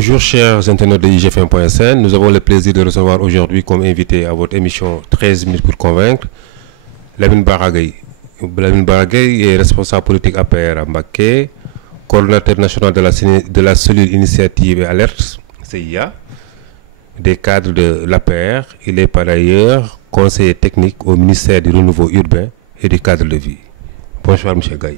Bonjour chers internautes de IGFM.sn, nous avons le plaisir de recevoir aujourd'hui comme invité à votre émission 13 minutes pour convaincre Lamine Bara Gaye. Lamine Bara Gaye est responsable politique APR à Mbacké, coordonnateur national de la cellule initiative et alerte CIA, des cadres de l'APR. Il est par ailleurs conseiller technique au ministère du renouveau urbain et du cadre de vie. Bonjour M. Gaye.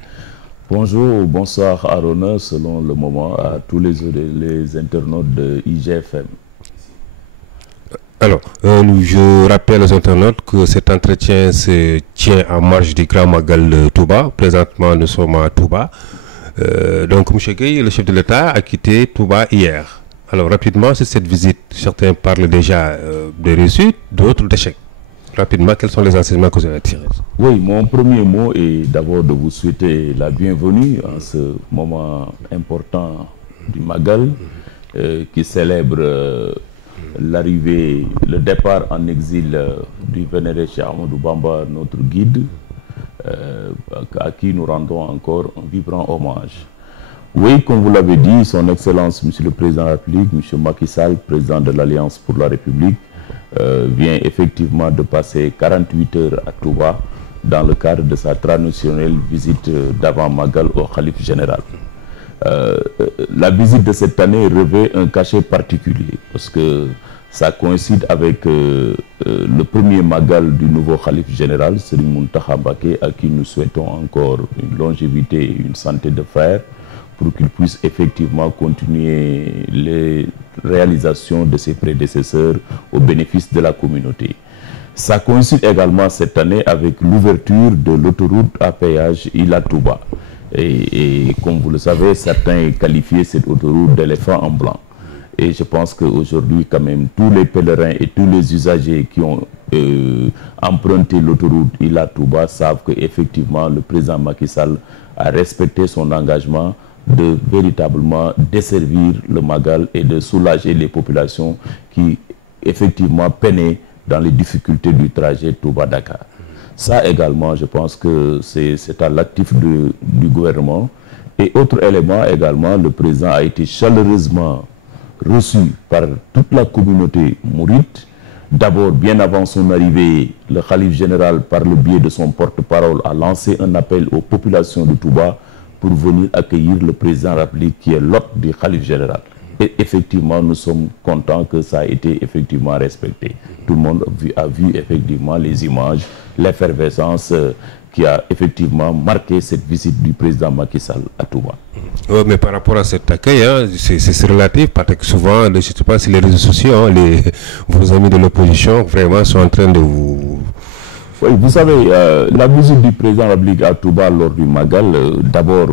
Bonjour, bonsoir Arona, selon le moment, à tous les internautes de IGFM. Alors, je rappelle aux internautes que cet entretien se tient en marge du Grand Magal de Touba. Présentement, nous sommes à Touba. Donc, M. Gaye, le chef de l'État, a quitté Touba hier. Alors, rapidement, sur cette visite, certains parlent déjà de réussite, d'autres d'échecs. Rapidement, quels sont les enseignements que vous avez tirés? Oui, mon premier mot est d'abord de vous souhaiter la bienvenue en ce moment important du Magal qui célèbre l'arrivée, le départ en exil du vénéré Cheikh Ahmadou Bamba, notre guide, à qui nous rendons encore un vibrant hommage. Oui, comme vous l'avez dit, son Excellence, Monsieur le Président de la République, Monsieur Macky Sall, président de l'Alliance pour la République, vient effectivement de passer 48 heures à Touba dans le cadre de sa traditionnelle visite d'avant Magal au Khalife général. La visite de cette année revêt un cachet particulier parce que ça coïncide avec le premier Magal du nouveau Khalife général, Serigne Mountakha Mbacké, à qui nous souhaitons encore une longévité et une santé de fer, pour qu'il puisse effectivement continuer les réalisations de ses prédécesseurs au bénéfice de la communauté. Ça coïncide également cette année avec l'ouverture de l'autoroute à péage Ila-Touba. Et comme vous le savez, certains qualifient cette autoroute d'éléphant en blanc. Et je pense qu'aujourd'hui, quand même, tous les pèlerins et tous les usagers qui ont emprunté l'autoroute Ila-Touba savent qu'effectivement, le président Macky Sall a respecté son engagement de véritablement desservir le Magal et de soulager les populations qui effectivement peinaient dans les difficultés du trajet Touba-Dakar. Ça également, je pense que c'est à l'actif du gouvernement. Et autre élément également, le président a été chaleureusement reçu par toute la communauté mouride. D'abord, bien avant son arrivée, le khalife général, par le biais de son porte-parole, a lancé un appel aux populations de Touba pour venir accueillir le président de la République qui est l'hôte du khalife général. Et effectivement, nous sommes contents que ça a été effectivement respecté. Tout le monde a vu effectivement les images, l'effervescence qui a effectivement marqué cette visite du président Macky Sall à Touba. Mais par rapport à cet accueil, hein, c'est relatif, parce que souvent, je ne sais pas si les réseaux sociaux, hein, vos amis de l'opposition, vraiment sont en train de vous... Oui, vous savez, la visite du président de la République à Touba lors du Magal, d'abord,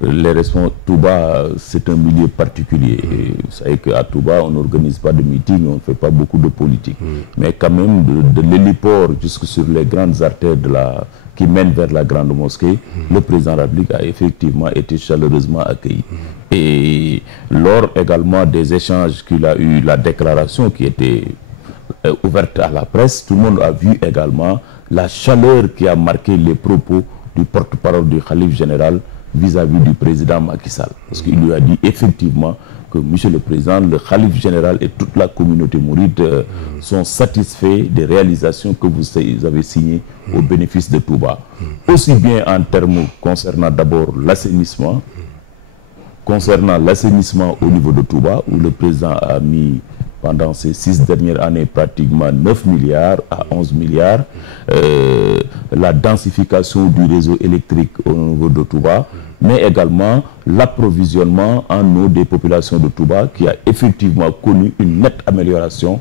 les responsables Touba, c'est un milieu particulier. Et vous savez qu'à Touba, on n'organise pas de meeting, on ne fait pas beaucoup de politique. Mais quand même, de l'héliport jusque sur les grandes artères qui mènent vers la grande mosquée, le président de la République a effectivement été chaleureusement accueilli. Et lors également des échanges qu'il a eu, la déclaration qui était ouverte à la presse, tout le monde a vu également la chaleur qui a marqué les propos du porte-parole du khalife général vis-à-vis du président Macky Sall. Parce qu'il lui a dit effectivement que, Monsieur le Président, le khalife général et toute la communauté mouride sont satisfaits des réalisations que vous avez signées au bénéfice de Touba. Aussi bien en termes concernant d'abord l'assainissement, au niveau de Touba, où le président a mis pendant ces 6 dernières années pratiquement 9 milliards à 11 milliards, la densification du réseau électrique au niveau de Touba, mais également l'approvisionnement en eau des populations de Touba qui a effectivement connu une nette amélioration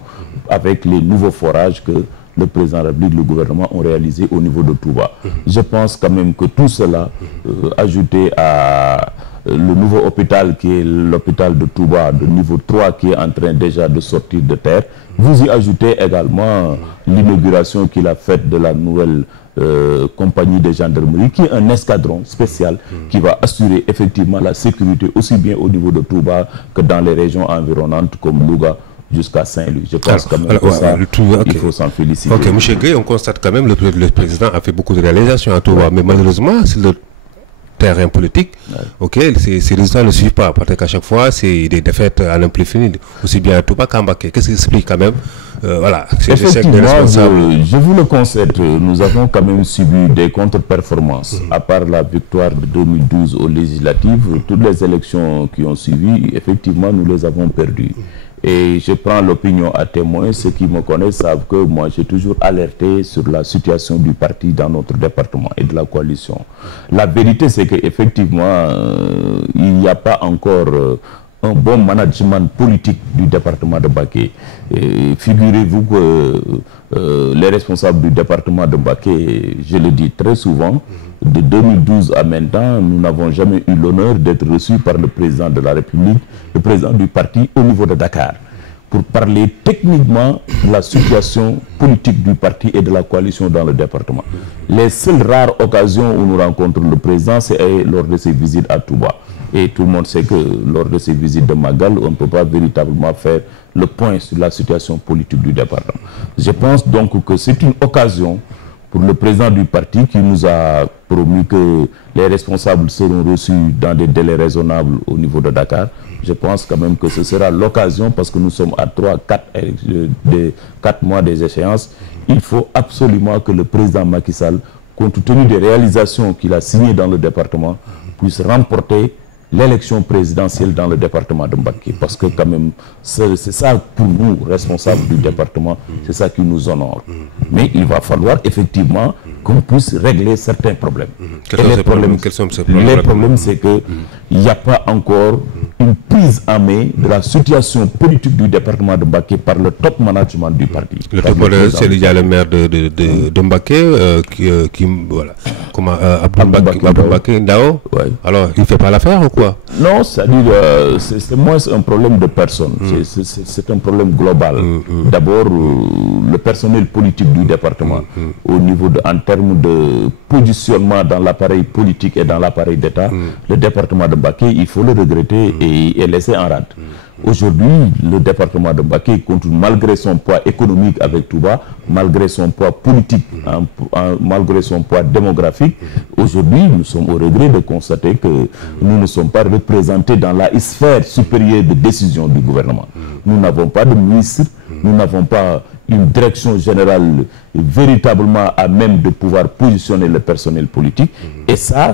avec les nouveaux forages que le président de la République, le gouvernement ont réalisé au niveau de Touba. Je pense quand même que tout cela, ajouté à le nouveau hôpital qui est l'hôpital de Touba de niveau 3 qui est en train déjà de sortir de terre, vous y ajoutez également l'inauguration qu'il a faite de la nouvelle compagnie de gendarmerie qui est un escadron spécial qui va assurer effectivement la sécurité aussi bien au niveau de Touba que dans les régions environnantes comme Louga jusqu'à Saint-Louis. Je pense quand même que ça, il faut s'en féliciter. Ok, M. Gaye, on constate quand même que le président a fait beaucoup de réalisations à Touba, mais malheureusement, terrain politique, ok, ces résultats ne suivent pas, parce qu'à chaque fois, c'est des défaites à n'en plus finir, aussi bien à Touba qu'à Mbacké. Qu'est-ce qui explique quand même voilà, effectivement, je vous le concède, nous avons quand même subi des contre-performances. À part la victoire de 2012 aux législatives, toutes les élections qui ont suivi, effectivement, nous les avons perdues. Et je prends l'opinion à témoin. Ceux qui me connaissent savent que moi, j'ai toujours alerté sur la situation du parti dans notre département et de la coalition. La vérité, c'est qu'effectivement, il n'y a pas encore un bon management politique du département de Mbacké. Figurez-vous que les responsables du département de Mbacké, je le dis très souvent, de 2012 à maintenant, nous n'avons jamais eu l'honneur d'être reçus par le président de la République, le président du parti au niveau de Dakar, pour parler techniquement de la situation politique du parti et de la coalition dans le département. Les seules rares occasions où nous rencontrons le président, c'est lors de ses visites à Touba. Et tout le monde sait que lors de ces visites de Magal, on ne peut pas véritablement faire le point sur la situation politique du département. Je pense donc que c'est une occasion pour le président du parti qui nous a promis que les responsables seront reçus dans des délais raisonnables au niveau de Dakar. Je pense quand même que ce sera l'occasion, parce que nous sommes à 4 mois des échéances. Il faut absolument que le président Macky Sall, compte tenu des réalisations qu'il a signées dans le département, puisse remporter l'élection présidentielle dans le département de Mbacké. Parce que quand même, c'est ça pour nous, responsables du département, c'est ça qui nous honore. Mais il va falloir effectivement qu'on puisse régler certains problèmes. Quels sont ces problèmes? Les problèmes, c'est qu'il n'y a pas encore une prise en main de la situation politique du département de Mbacké par le top management du parti. Le top management, c'est le maire de Mbacké, qui voilà, comment Abdou Mbacké Ndao. Ouais. Alors, il ne fait pas l'affaire ou quoi? Non, c'est-à-dire, c'est moins un problème de personne, c'est un problème global. D'abord, le personnel politique du département, au niveau en termes de positionnement dans l'appareil politique et dans l'appareil d'État, le département de Mbacké, il faut le regretter et est laissé en rade. Aujourd'hui, le département de Mbacké, malgré son poids économique avec Touba, malgré son poids politique, malgré son poids démographique, aujourd'hui, nous sommes au regret de constater que nous ne sommes pas représentés dans la sphère supérieure de décision du gouvernement. Nous n'avons pas de ministre, nous n'avons pas une direction générale véritablement à même de pouvoir positionner le personnel politique. Et ça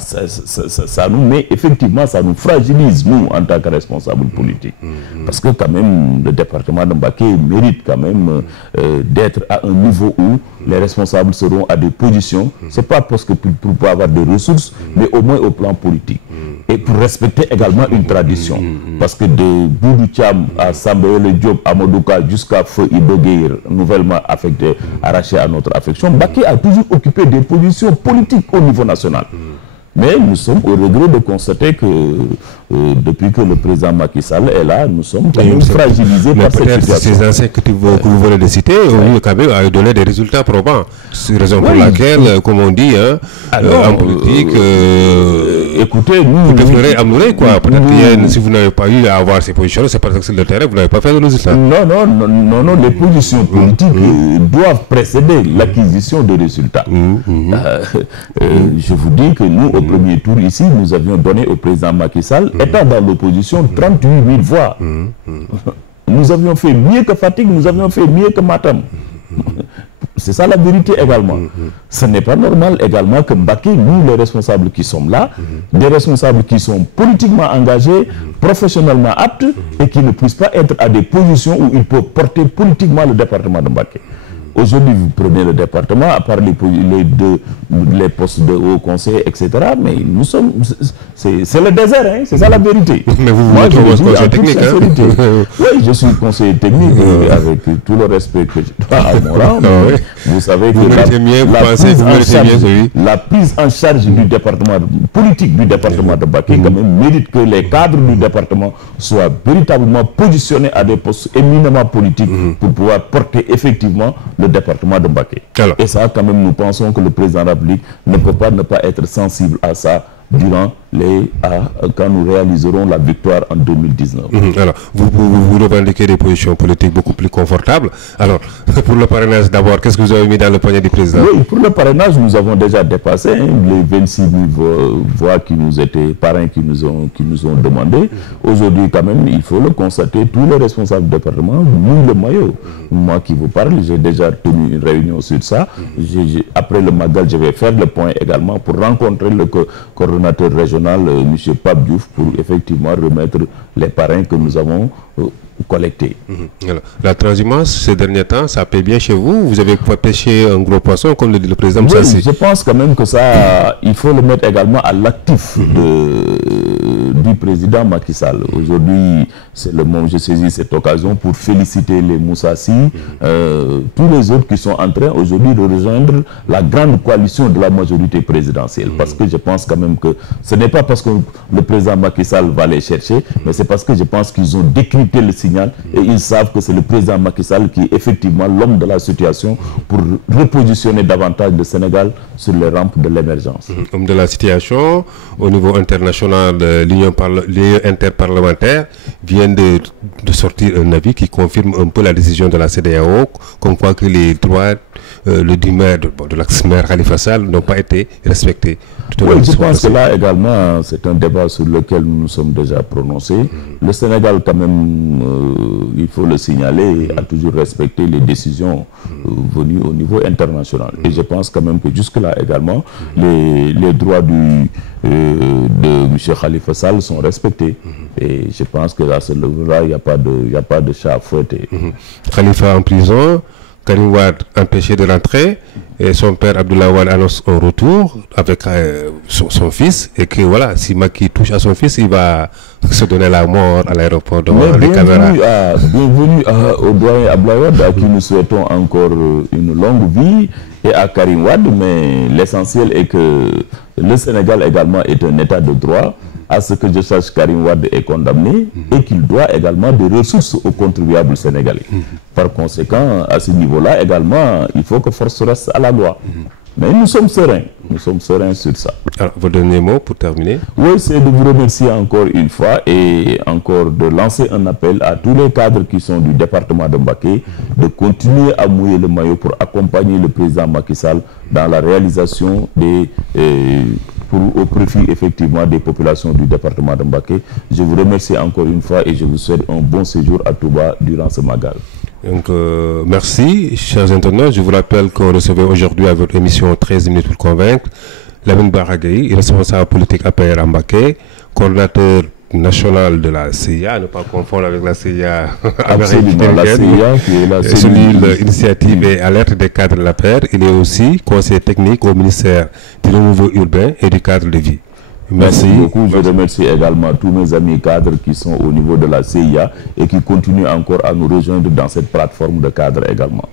nous met, effectivement, ça nous fragilise, nous, en tant que responsables politiques. Parce que quand même, le département de Mbacké mérite quand même d'être à un niveau où les responsables seront à des positions. C'est pas parce que pour pouvoir avoir des ressources, mais au moins au plan politique. Et pour respecter également une tradition. Parce que de Boudou Thiam à Sambéole Diop, à Modouka, jusqu'à Feu Ibogueir, nouvellement affecté, arraché à notre affection, Mbacké a toujours occupé des positions politiques au niveau national. Mais nous sommes au regret de constater que depuis que le président Macky Sall est là, nous sommes quand même fragilisés par cette situation. Ces anciens que vous venez de citer ont quand même donné des résultats probants. C'est la raison pour laquelle, comme on dit, en politique, écoutez, vous devrez amourer quoi. Peut-être si vous n'avez pas eu à avoir ces positions, c'est parce que sur le terrain, vous n'avez pas fait de résultats. Non, les positions politiques doivent précéder l'acquisition de résultats. Je vous dis que nous, au premier tour ici, nous avions donné au président Macky Sall, étant dans l'opposition, 38 000 voix. Nous avions fait mieux que Fatick, nous avions fait mieux que Matam. C'est ça la vérité également. Ce n'est pas normal également que Mbacké, nous les responsables qui sommes là, des responsables qui sont politiquement engagés, professionnellement aptes et qui ne puissent pas être à des positions où ils peuvent porter politiquement le département de Mbacké. Aujourd'hui, vous prenez le département, à part les postes de haut conseil, etc. Mais nous sommes... C'est le désert, hein, c'est ça la vérité. Mais vous êtes conseiller technique, Oui, je suis conseiller technique, avec tout le respect que je dois à mon rang. Vous savez que la prise en charge du département politique du département de Mbacké quand même mérite que les cadres du département soient véritablement positionnés à des postes éminemment politiques pour pouvoir porter effectivement le département de Mbacké. Et ça, quand même, nous pensons que le président de la République ne peut pas ne pas être sensible à ça durant quand nous réaliserons la victoire en 2019. Alors, vous revendiquez des positions politiques beaucoup plus confortables. Alors, pour le parrainage d'abord, qu'est-ce que vous avez mis dans le panier du président? Oui, pour le parrainage, nous avons déjà dépassé les 26 000 voix qui nous étaient parrains, qui nous ont demandé. Aujourd'hui, quand même, il faut le constater, tous les responsables du département mouillent le maillot. Moi qui vous parle, j'ai déjà tenu une réunion sur ça. Après le Magal, je vais faire le point également pour rencontrer le coordonnateur régional, M. Pape Diouf, pour effectivement remettre les parrains que nous avons collectés. Alors, la transhumance, ces derniers temps, ça paie bien chez vous? Vous avez pêché un gros poisson, comme le dit le président Moussassi? Oui, je pense quand même que ça, il faut le mettre également à l'actif du président Macky Sall. Aujourd'hui, c'est le moment, je saisis cette occasion pour féliciter les Moussassi, tous les autres qui sont en train aujourd'hui de rejoindre la grande coalition de la majorité présidentielle. Parce que je pense quand même que ce n'est pas parce que le président Macky Sall va les chercher, mais c'est parce que je pense qu'ils ont décrypté le signal et ils savent que c'est le président Macky Sall qui est effectivement l'homme de la situation pour repositionner davantage le Sénégal sur les rampes de l'émergence. Homme de la situation, au niveau international, l'Union interparlementaire vient de sortir un avis qui confirme un peu la décision de la CEDEAO, comme quoi que les droits du maire, de l'ex-maire Khalifa Sall n'ont pas été respectés. Oui, je pense que là également, c'est un débat sur lequel nous nous sommes déjà prononcés. Le Sénégal, quand même, il faut le signaler, a toujours respecté les décisions venues au niveau international. Et je pense quand même que jusque-là également, les droits de M. Khalifa Sall sont respectés. Et je pense que à ce niveau-là, il n'y a pas de chat à fouetter. Khalifa en prison, Karim Wade empêché de rentrer, et son père Abdoulaye Wade annonce un retour avec son fils, et que voilà, si Macky touche à son fils, il va se donner la mort à l'aéroport devant les caméras. Bienvenue au doyen Abdoulaye Wade, à qui nous souhaitons encore une longue vie, et à Karim Wade, mais l'essentiel est que le Sénégal également est un état de droit. À ce que je sache, Karim Wade est condamné et qu'il doit également des ressources aux contribuables sénégalais. Par conséquent, à ce niveau-là également, il faut que force reste à la loi. Mais nous sommes sereins sur ça. Alors, votre dernier mot pour terminer? Oui, c'est de vous remercier encore une fois et encore de lancer un appel à tous les cadres qui sont du département de Mbacké de continuer à mouiller le maillot pour accompagner le président Macky Sall dans la réalisation au profit effectivement des populations du département de Mbacké. Je vous remercie encore une fois et je vous souhaite un bon séjour à Touba durant ce Magal. Donc, merci, chers internautes. Je vous rappelle qu'on recevait aujourd'hui à votre émission 13 minutes pour convaincre Lamine Bara Gaye, responsable politique APR à Mbacké, coordinateur national de la CIA, ne pas confondre avec la CIA américaine, la CIA qui est la cellule initiative et alerte des cadres de l'APR. Il est aussi conseiller technique au ministère du renouveau urbain et du cadre de vie. Merci beaucoup. Je remercie également tous mes amis cadres qui sont au niveau de la CIA et qui continuent encore à nous rejoindre dans cette plateforme de cadres également.